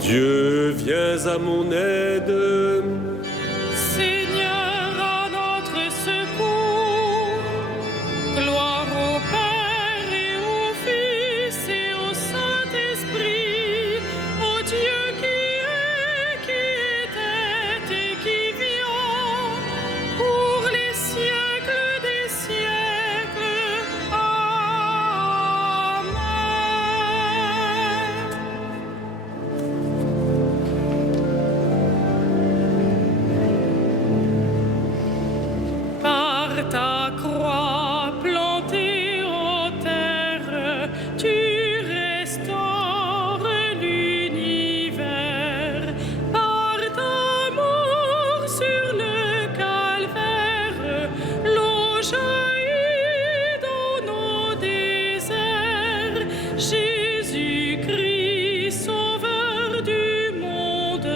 Dieu, viens à mon aide. Seigneur, à notre secours. Gloire au Père et au Fils et au Saint-Esprit, au Dieu qui était et qui vient, pour les siècles des siècles. Amen. Par ta croix plantée aux terres, tu restaures l'univers. Par ta mort sur le calvaire, l'eau jaillit dans nos déserts. Jésus-Christ, sauveur du monde,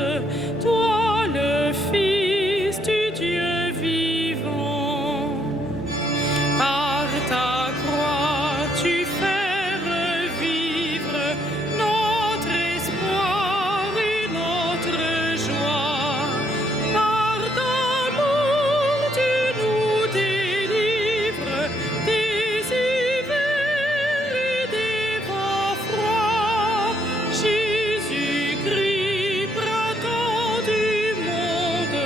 toi le Fils du Dieu vivant. Par ta croix, tu fais revivre notre espoir et notre joie. Par ta mort, tu nous délivres des hivers et des vents froids. Jésus-Christ, printemps du monde,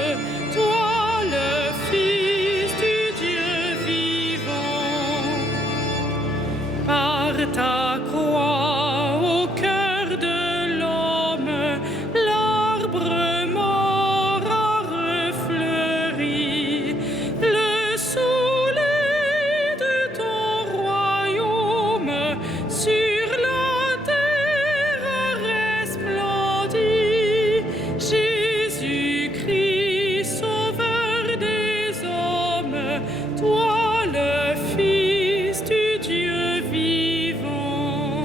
toi le Fils du Dieu vivant. Par ta croix, au cœur de l'homme, l'arbre mort a refleuri. Le soleil de ton royaume sur la terre a resplendi. Jésus-Christ, sauveur des hommes, toi le Fils du Dieu vivant.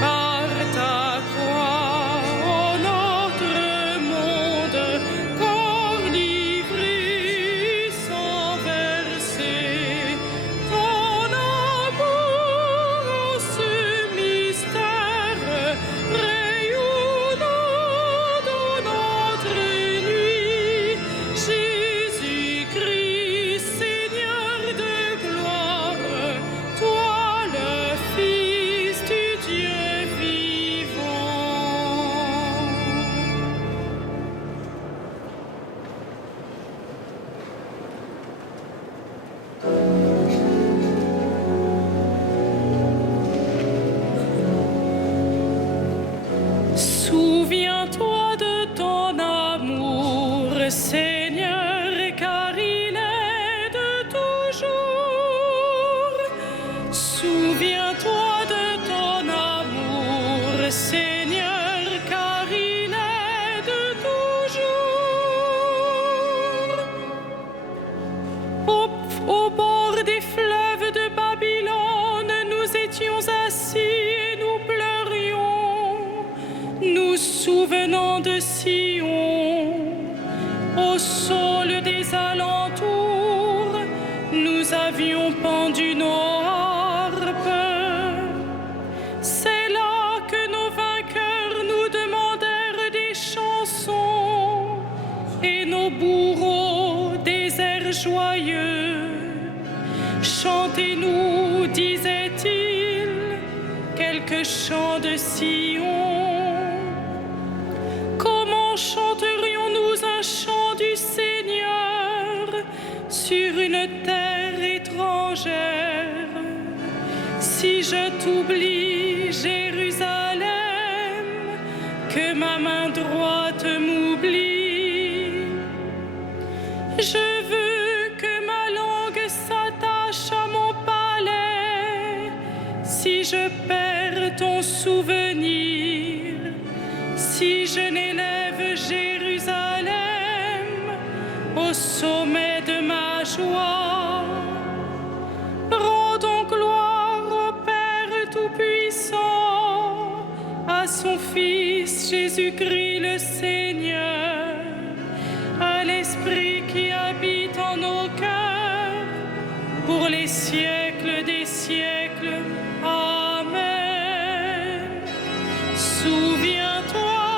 Par ta croix, ô notre monde, corps livré sans verser, ton amour en ce mystère, rayonnant dans notre nuit. Jésus-Christ, Seigneur de gloire, toi le Fils du Dieu vivant. Souviens-toi de ton amour, Seigneur, car il est de toujours. Souviens-toi de ton amour, Seigneur, car il est de toujours. Au bord des fleuves de Babylone, nous étions assis et nous pleurions, nous souvenant de Sion. Au saule des alentours, nous avions pendu nos harpes. C'est là que nos vainqueurs nous demandèrent des chansons et nos bourreaux des airs joyeux. Chantez-nous, disait-il, quelques chants de Sion. Comment chanterions-nous un chant du Seigneur sur une terre étrangère? Si je t'oublie, Jérusalem, que ma main droite m'oublie. Je veux que ma langue s'attache à mon palais. Si je perds ton souvenir, si je n'élève Jérusalem au sommet de ma joie. Rendons gloire au Père Tout-Puissant, à son Fils Jésus-Christ le Seigneur, à l'Esprit qui habite en nos cœurs, pour les siècles des siècles. Amen. Souviens-toi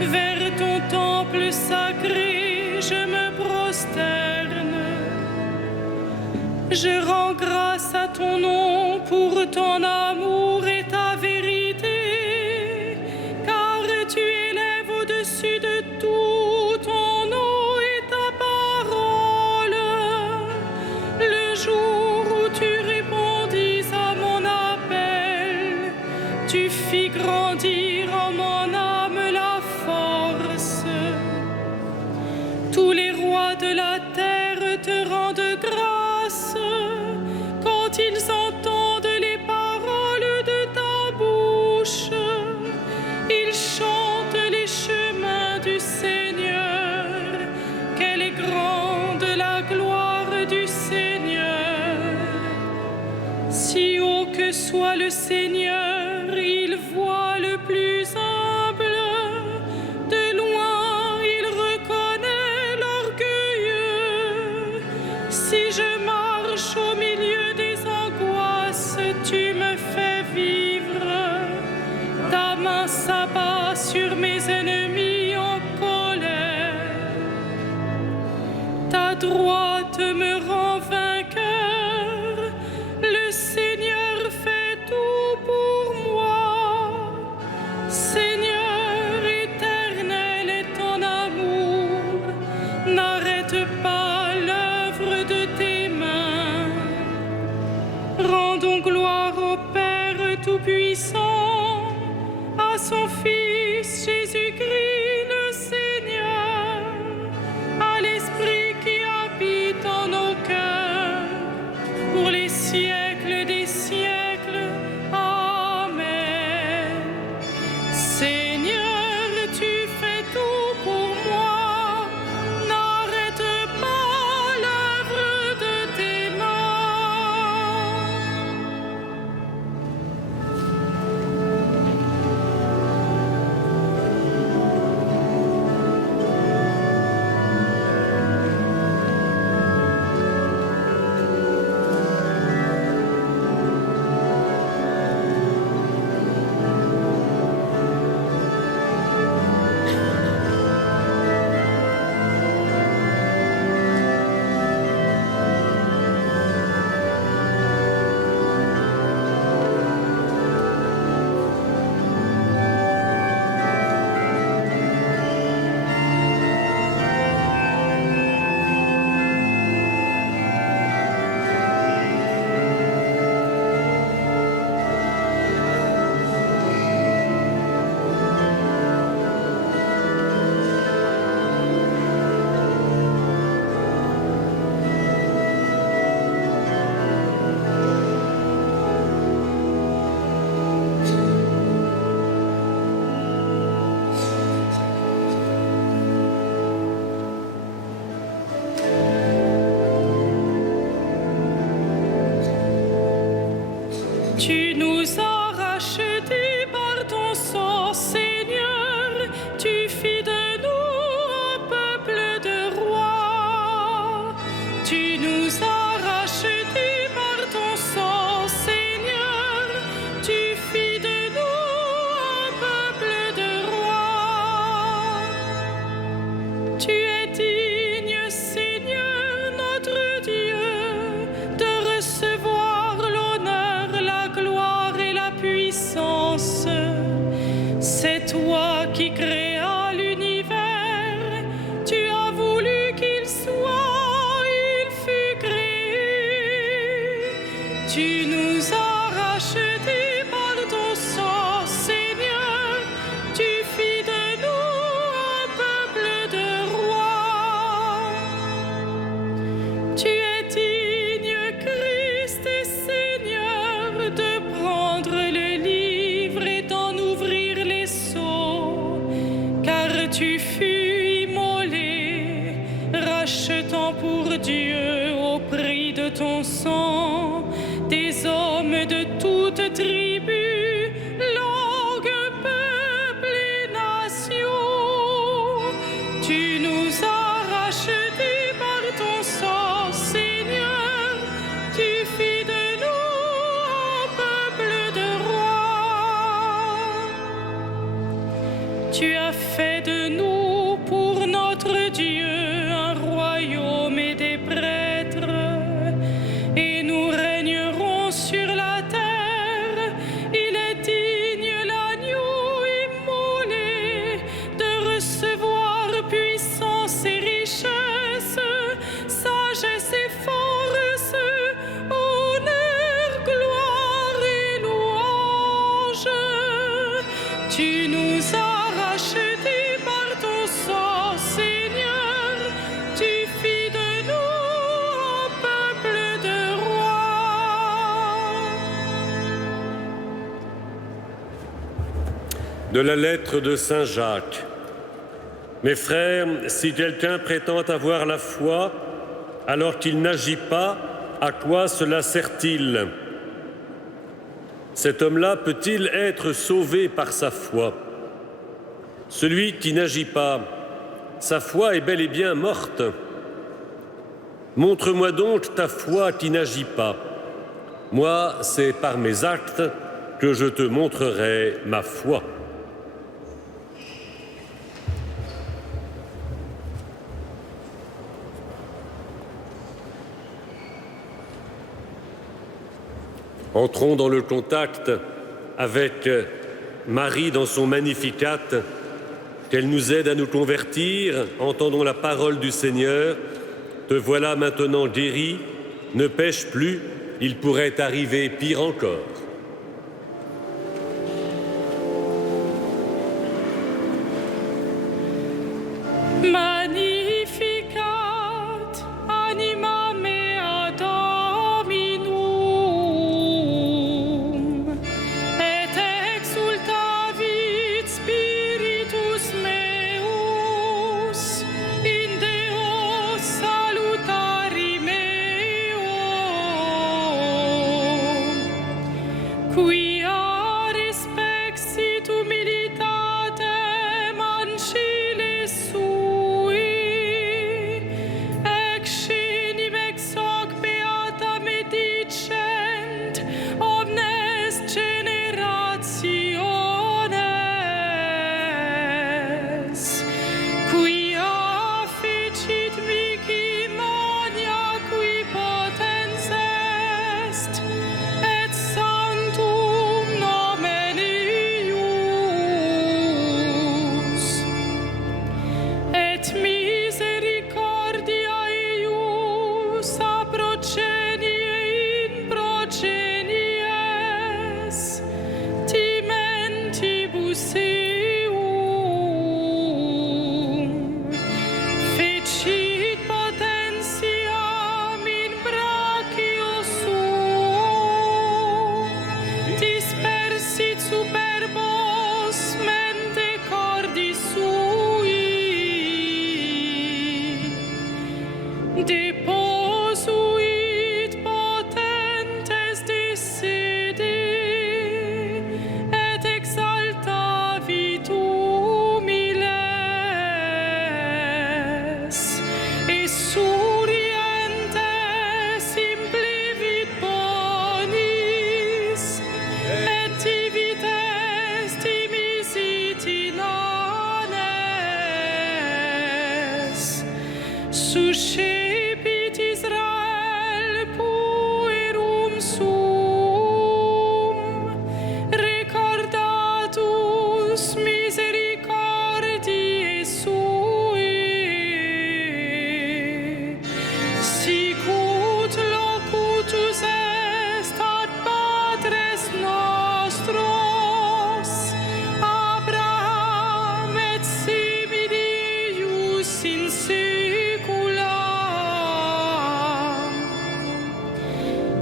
vers ton temple sacré, je me prosterne. Je rends grâce à ton nom pour ton amour et ta vérité, car tu élèves au-dessus de tout ton nom et ta parole. Le jour où tu répondis à mon appel, tu fis grandir en mon âme la force. Tous les rois de la terre te rendent grâce quand ils entendent les paroles de ta bouche. Ils chantent les chemins du Seigneur. Quelle est grande la gloire du Seigneur. Si haut que soit le Seigneur, il voit le plus humble. De loin, il reconnaît l'orgueilleux. Si je marche au milieu des angoisses, tu me fais vivre. Ta main s'abat sur mes ennemis en colère. Ta droite me rend vainqueur. Le Seigneur fait tout pour moi. Seigneur éternel est ton amour. N'arrête pas l'œuvre de tes mains. Rendons gloire au Père Tout-Puissant, à son Fils Jésus-Christ le Seigneur, à l'Esprit qui habite en nos cœurs, pour les siècles des siècles. Amen. Seigneur, tu fais tout pour moi. N'arrête pas l'œuvre de tes mains. Tu nous as rachetés par ton sang, Seigneur. Tu fis de nous un peuple de rois. Tu nous as rachetés par ton sang, Seigneur. Tu fis de nous un peuple de rois. Tu es digne, Seigneur, notre Dieu, de recevoir l'honneur, la gloire et la puissance. C'est toi qui créas l'univers. Tu as voulu qu'il soit, il fut créé. Tu nous as rachetés par ton sang, Seigneur. Tu fis de nous un peuple de rois. Tu es digne, Christ et Seigneur, de prendre le livre et d'en ouvrir les sceaux, car tu fus immolé, rachetant pour Dieu au prix de ton sang des hommes de toute tribu, langue, peuple et nation. Tu nous as rachetés par ton sang, Seigneur. Tu fis de nous un peuple de rois. Tu as fait de nous pour notre Dieu un royaume et des prêtres, et nous régnerons sur la terre. Il est digne l'agneau immolé de recevoir puissance et richesse, sagesse et force, honneur, gloire et louange. Tu nous as rachetés par ton sang, Seigneur. Tu fis de nous un peuple de rois. De la lettre de Saint Jacques. Mes frères, si quelqu'un prétend avoir la foi, alors qu'il n'agit pas, à quoi cela sert-il? Cet homme-là peut-il être sauvé par sa foi? Celui qui n'agit pas, sa foi est bel et bien morte. Montre-moi donc ta foi qui n'agit pas. Moi, c'est par mes actes que je te montrerai ma foi. Entrons dans le contact avec Marie dans son Magnificat, qu'elle nous aide à nous convertir. Entendons la parole du Seigneur. Te voilà maintenant guéri, ne pêche plus, il pourrait arriver pire encore. Magnificat, anima mea Dominum, et exultavit spiritus meus, in Deo salutari meo, quia respexit humilitatem ancile sui, excenim ex hoc beata me dicent omnes generationes, quia fecit mihi mania qui potens est, et sanctum nomen eius, et misericordia eius a progenie in progenies, timentibus eum, fecit potentiam in brachio suo, dispersit superbos mente cordis sui, deposuit potentes de sede, et exaltavit humiles, et surientes implevit bonis, et divites dimisit inanes, suscepit Israel puerum suum, recordatus misericordiae sui, sicut locutus est ad patres nostros, Abraham et similius in saecula.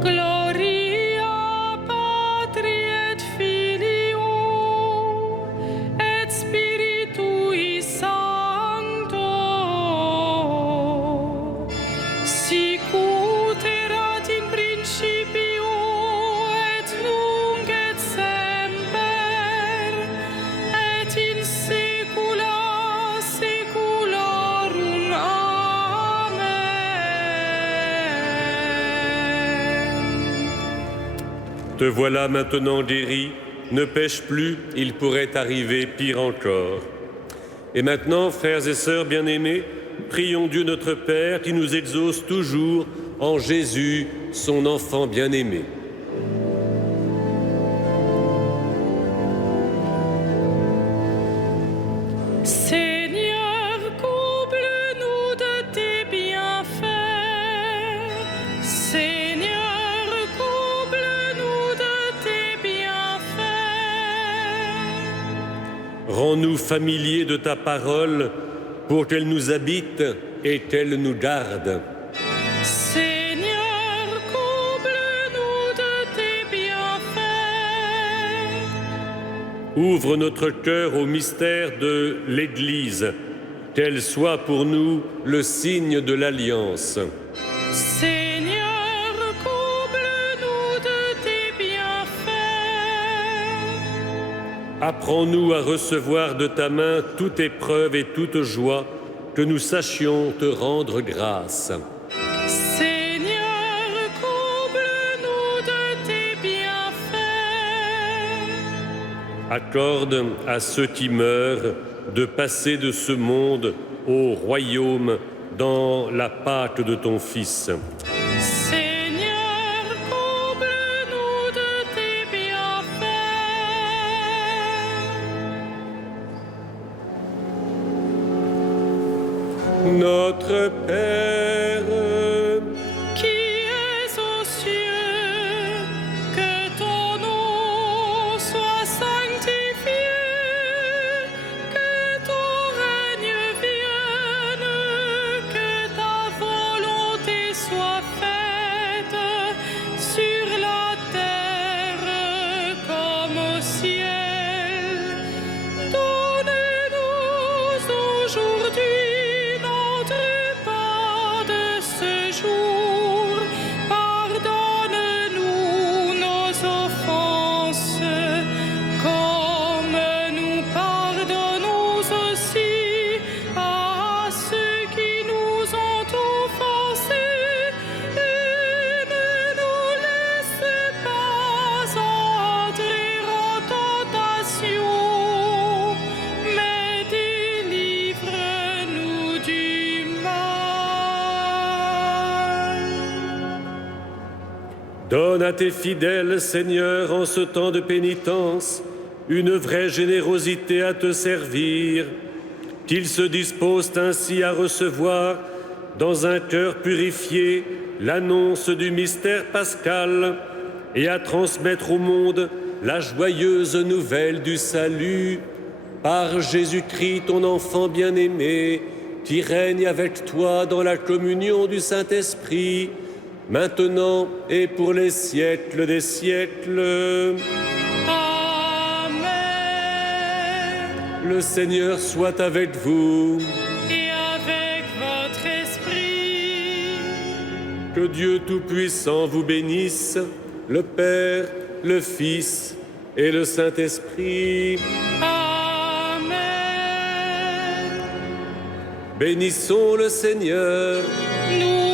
Gloria Patri et Filio et Spiritui Sancto, sicut erat in principio et nunc et semper et in saecula saeculorum. Amen. Te voilà maintenant guéri, ne pêche plus, il pourrait arriver pire encore. Et maintenant, frères et sœurs bien-aimés, prions Dieu notre Père qui nous exauce toujours en Jésus, son enfant bien-aimé. Seigneur, comble-nous de tes bienfaits. Seigneur, comble-nous de tes bienfaits. Rends-nous familiers de ta parole pour qu'elle nous habite et qu'elle nous garde. Seigneur, comble-nous de tes bienfaits. Ouvre notre cœur au mystère de l'Église, qu'elle soit pour nous le signe de l'Alliance. Seigneur, comble-nous de tes bienfaits. Apprends-nous à recevoir de ta main toute épreuve et toute joie, que nous sachions te rendre grâce. Seigneur, comble-nous de tes bienfaits. Accorde à ceux qui meurent de passer de ce monde au royaume dans la Pâque de ton Fils. Seigneur, comble-nous de tes bienfaits. Notre Père, Qui es aux cieux, que ton nom soit sanctifié, que ton règne vienne, que ta volonté soit faite sur la terre comme au ciel. Donne-nous aujourd'hui notre pain de ce jour. Pardonne-nous nos offenses, comme nous pardonnons aussi à ceux qui nous ont offensés. Et ne nous laisse pas entrer en tentation, mais délivre-nous du mal. donne à tes fidèles, Seigneur, en ce temps de pénitence, une vraie générosité à te servir, qu'ils se disposent ainsi à recevoir, dans un cœur purifié, l'annonce du mystère pascal et à transmettre au monde la joyeuse nouvelle du salut par Jésus-Christ, ton enfant bien-aimé, qui règne avec toi dans la communion du Saint-Esprit, maintenant et pour les siècles des siècles. Amen. Le Seigneur soit avec vous. Et avec votre esprit. Que Dieu Tout-Puissant vous bénisse, le Père, le Fils et le Saint-Esprit. Amen. Bénissons le Seigneur. Nous